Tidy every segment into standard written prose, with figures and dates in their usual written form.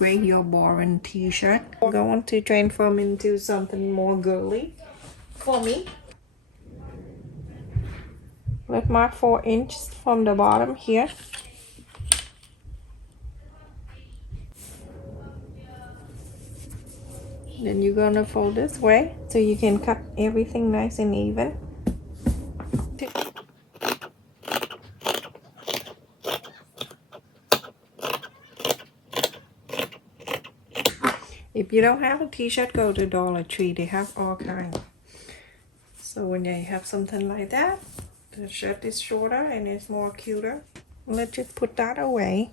upgrade your boring t-shirt. I'm going to transform into something more girly for me. Let's mark 4 inches from the bottom here. Then you're gonna fold this way so you can cut everything nice and even. If you don't have a t-shirt, go to Dollar Tree. They have all kinds. So when you have something like that, the shirt is shorter and it's more cuter. Let's just put that away.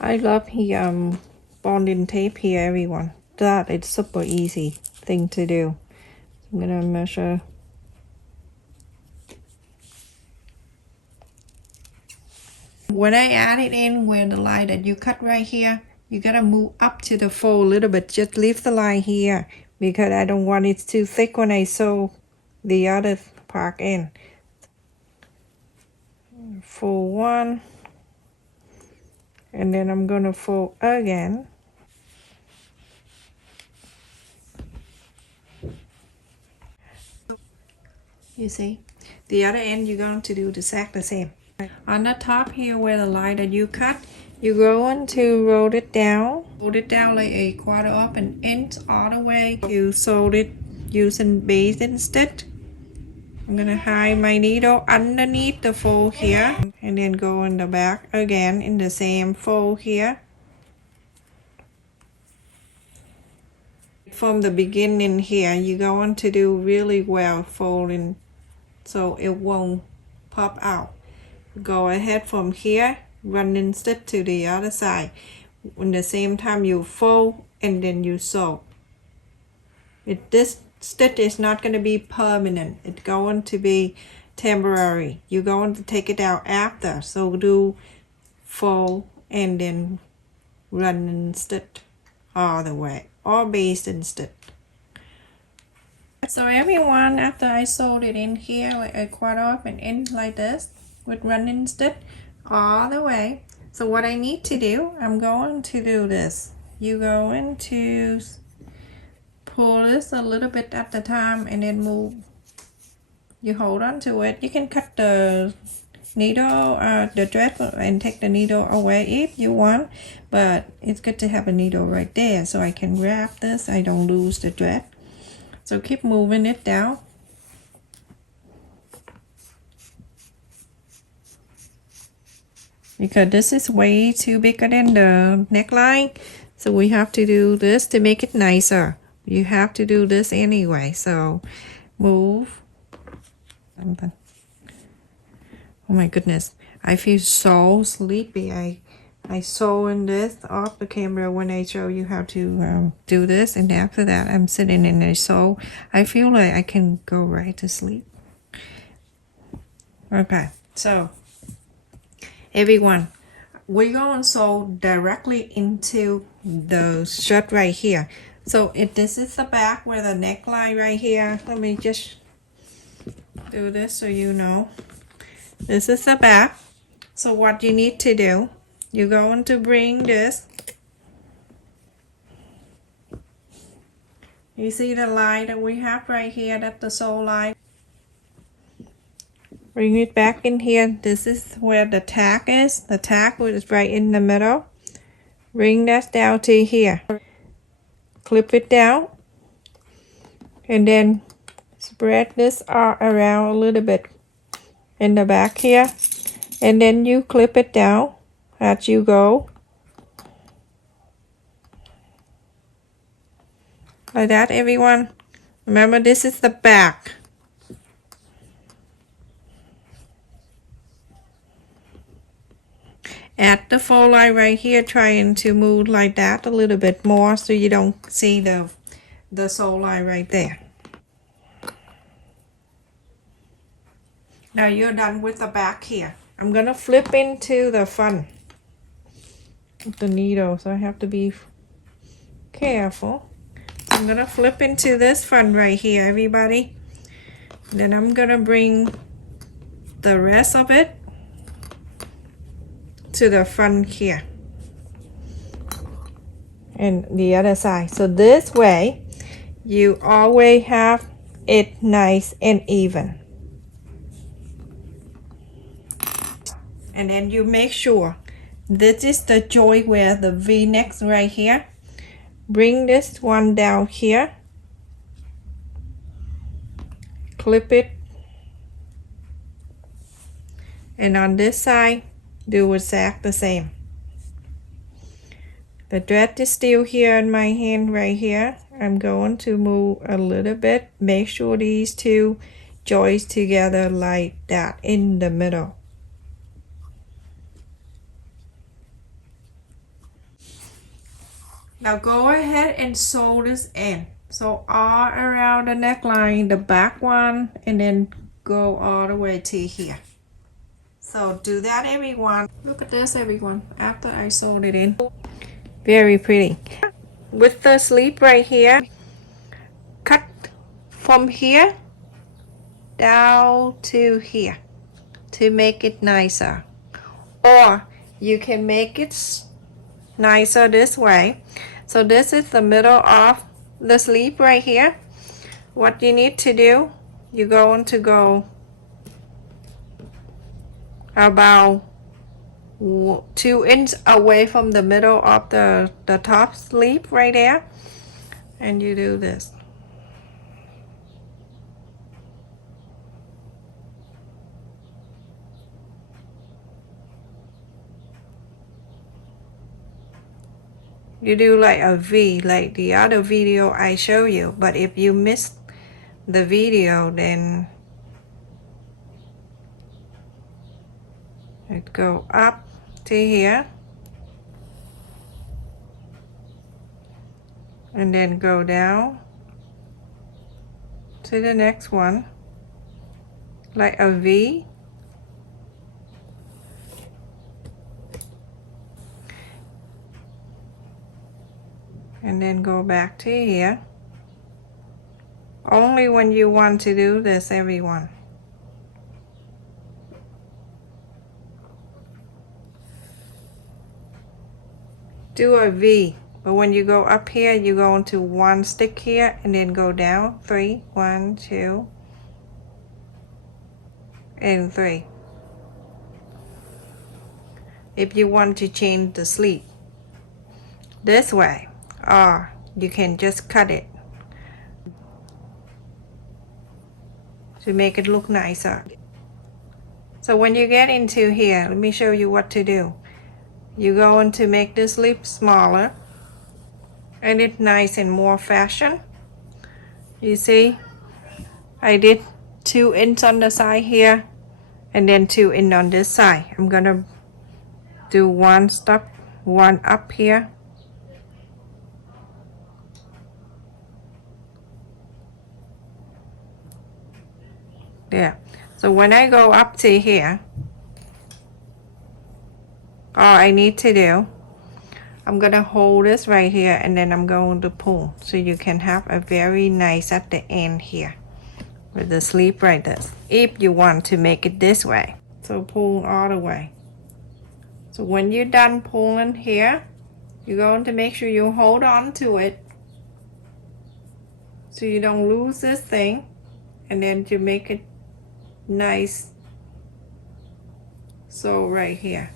I love the bonding tape here, everyone. That is super easy thing to do. I'm gonna measure. When I add it in where the line that you cut right here, you gotta move up to the fold a little bit. Just leave the line here because I don't want it too thick when I sew the other part in. Fold one, and then I'm gonna fold again. You see, the other end you're going to do the exact same. On the top here where the line that you cut, you're going to roll it down like a 1/4 of an inch all the way. You sewed it using basin stitch. I'm gonna hide my needle underneath the fold here and then go in the back again in the same fold here. From the beginning here, you're going to do really well folding so it won't pop out. Go ahead from here, running stitch to the other side. At the same time you fold and then you sew. This stitch is not going to be permanent. It's going to be temporary. You're going to take it out after. So do fold and then running stitch all the way, or basin stitch. So everyone, after I sewed it in here like a 1/4 of an inch like this with running stitch all the way. So what I need to do, I'm going to do this. You're going to pull this a little bit at the time and then move. You hold on to it. You can cut the needle, the thread, and take the needle away if you want, but it's good to have a needle right there so I can wrap this. I don't lose the thread. So keep moving it down. Because this is way too bigger than the neckline, so we have to do this to make it nicer. You have to do this anyway, so move. Oh my goodness, I feel so sleepy. I sew in this off the camera when I show you how to do this, and after that I'm sitting and I sew. I feel like I can go right to sleep. Okay, so everyone, we're going to sew directly into the shirt right here. So if this is the back where the neckline right here, let me just do this so you know. This is the back. So what you need to do, you're going to bring this. You see the line that we have right here, that's the sew line. Bring it back in here. This is where the tack is. The tack is right in the middle. Bring that down to here. Clip it down. And then spread this around a little bit in the back here. And then you clip it down as you go. Like that, everyone. Remember, this is the back. Add the fold line right here, trying to move like that a little bit more so you don't see the sew line right there. Now you're done with the back here. I'm gonna flip into the front with the needle, so I have to be careful. I'm gonna flip into this front right here, everybody. Then I'm gonna bring the rest of it to the front here and the other side. So this way you always have it nice and even. And then you make sure this is the joint where the V-neck right here. Bring this one down here, clip it, and on this side do exactly the same. The thread is still here in my hand right here. I'm going to move a little bit, make sure these two joints together like that in the middle. Now go ahead and sew this in. So all around the neckline, the back one, and then go all the way to here. So do that, everyone. Look at this, everyone, after I sewed it in. Very pretty. With the sleeve right here, cut from here down to here to make it nicer. Or you can make it nicer this way. So this is the middle of the sleeve right here. What you need to do, you're going to go about 2 inches away from the middle of the top sleeve right there, and you do this. You do like a V, like the other video I show you. But if you missed the video, then it go up to here and then go down to the next one like a V. And then go back to here. Only when you want to do this, everyone. Do a V, but when you go up here, you go into one stick here and then go down 3, 1, 2, and 3. If you want to change the sleeve this way, or you can just cut it to make it look nicer. So when you get into here, let me show you what to do. You're going to make this sleeve smaller and it's nice and more fashion. You see, I did 2 inches on the side here and then 2 inches on this side. I'm gonna do one up here. There. So when I go up to here, all I need to do, I'm gonna hold this right here and then I'm going to pull, so you can have a very nice at the end here with the sleeve right there, if you want to make it this way. So pull all the way. So when you're done pulling here, you're going to make sure you hold on to it so you don't lose this thing, and then to make it nice, so right here,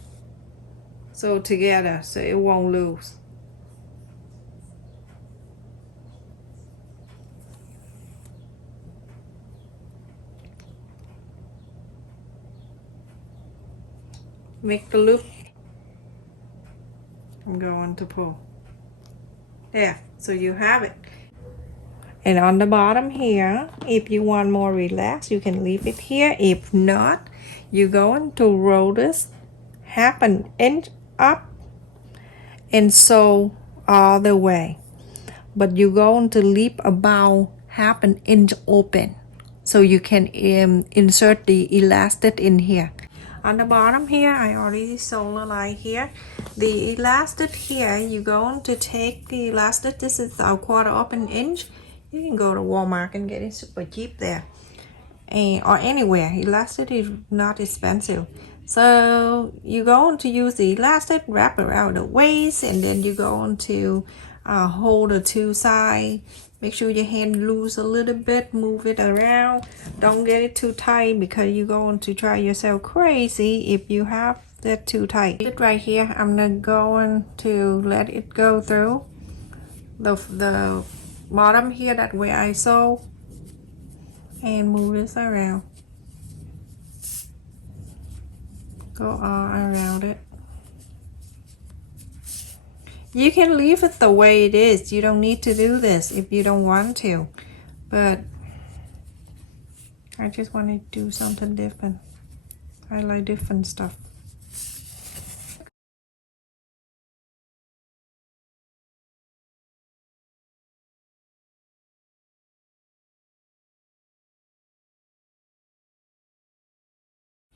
so together, so it won't lose. Make the loop. I'm going to pull there, so you have it. And on the bottom here, if you want more relaxed, you can leave it here. If not, you're going to roll this 1/2 inch up and sew all the way. But you're going to leave about 1/2 inch open so you can insert the elastic in here. On the bottom here, I already sewed a line here. The elastic here, you're going to take the elastic. This is a 1/4 inch. You can go to Walmart and get it super cheap there, or anywhere. Elastic is not expensive. So you're going to use the elastic, wrap around the waist, and then you're going to hold the two sides. Make sure your hand loose a little bit, move it around. Don't get it too tight because you're going to drive yourself crazy if you have that too tight. Right here, I'm not going to let it go through the bottom here, that where I sew, and move this around. Go all around it. You can leave it the way it is. You don't need to do this if you don't want to, but I just want to do something different. I like different stuff.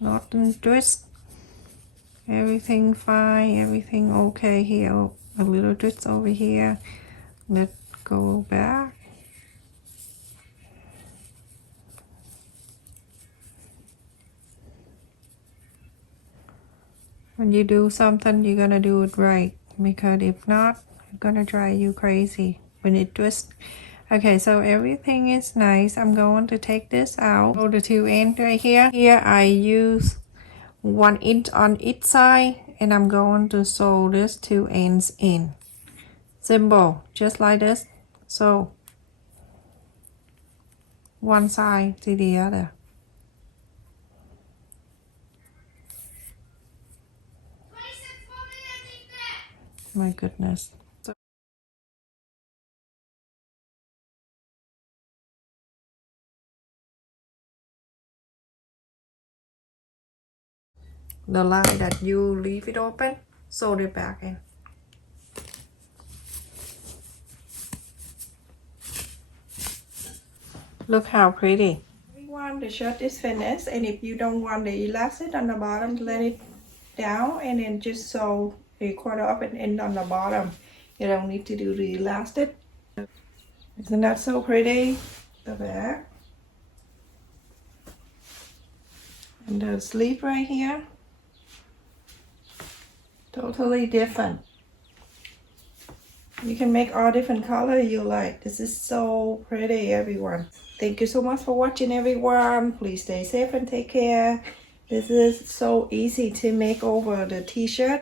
Nothing twist. Everything fine. Everything okay here. A little twist over here. Let's go back. When you do something, you're gonna do it right, because if not, it's gonna drive you crazy when it twists. Okay, so everything is nice. I'm going to take this out. Hold the two ends right here. Here I use 1 inch on each side, and I'm going to sew this 2 ends in. Simple, just like this. So one side to the other. My goodness. The line that you leave it open, sew it back in. Look how pretty. Everyone, the shirt is finished, and if you don't want the elastic on the bottom, let it down and then just sew a 1/4 inch on the bottom. You don't need to do the elastic. Isn't that so pretty? The back. And the sleeve right here. Totally different. You can make all different color you like. This is so pretty, everyone. Thank you so much for watching, everyone. Please stay safe and take care. This is so easy to make over the t-shirt.